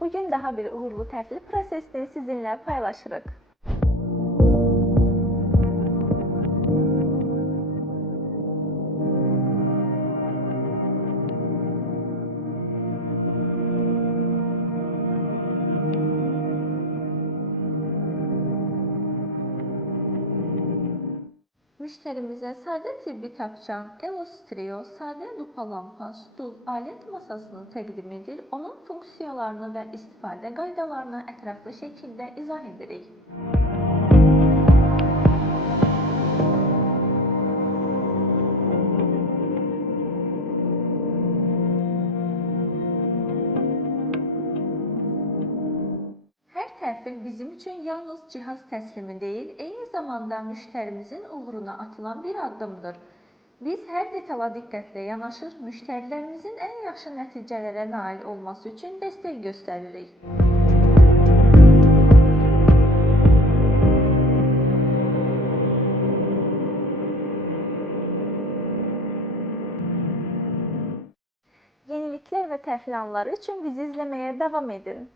Bugün daha bir uğurlu təhvil prosesini sizinlə paylaşırıq. Müştərimizə sadə tibbi tapçan, EOS Trio, sadə lupa lampa, stul, alət masasını təqdim edir, onun funksiyalarını və istifadə qaydalarını ətraflı şəkildə izah edirik. Hər təhvil bizim üçün yalnız cihaz təslimi deyil, eyni zamanda müştərimizin uğruna atılan bir addımdır. Biz hər detala diqqətlə yanaşır, müştərilərimizin ən yaxşı nəticələrə nail olması üçün dəstək göstəririk. Yeniliklər və təhvil anları üçün bizi izləməyə davam edin.